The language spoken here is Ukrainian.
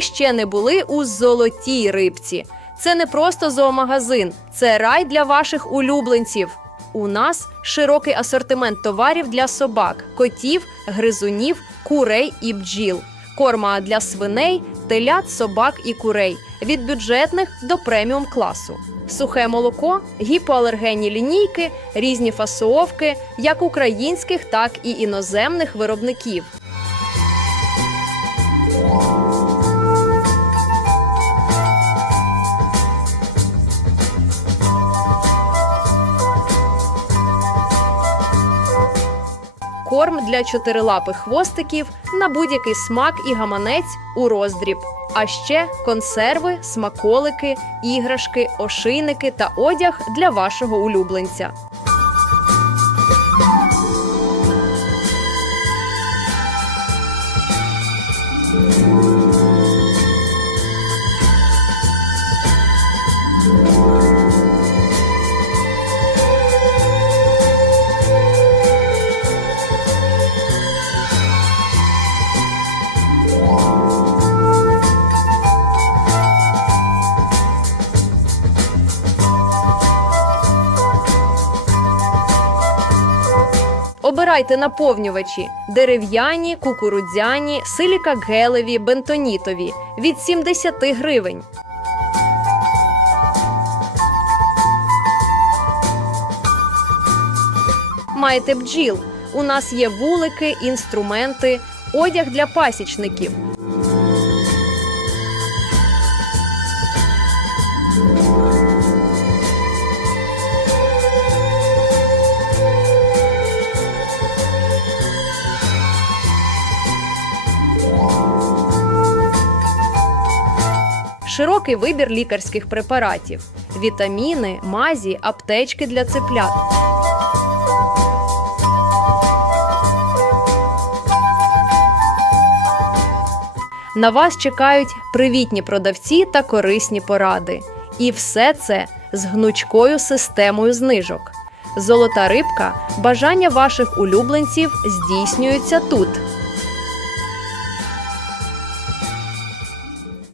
ще не були у золотій рибці. Це не просто зоомагазин, це рай для ваших улюбленців. У нас широкий асортимент товарів для собак, котів, гризунів, курей і бджіл. Корма для свиней, телят, собак і курей від бюджетних до преміум класу. Сухе молоко, гіпоалергенні лінійки, різні фасовки, як українських, так і іноземних виробників. Корм для чотирилапих хвостиків на будь-який смак і гаманець у роздріб. А ще консерви, смаколики, іграшки, ошийники та одяг для вашого улюбленця. Обирайте наповнювачі дерев'яні, кукурудзяні, силікагелеві, бентонітові від 70 гривень. Майте бджіл. У нас є вулики, інструменти, одяг для пасічників. Широкий вибір лікарських препаратів: вітаміни, мазі, аптечки для цеплят. На вас чекають привітні продавці та корисні поради. І все це з гнучкою системою знижок. Золота рибка, бажання ваших улюбленців здійснюються тут.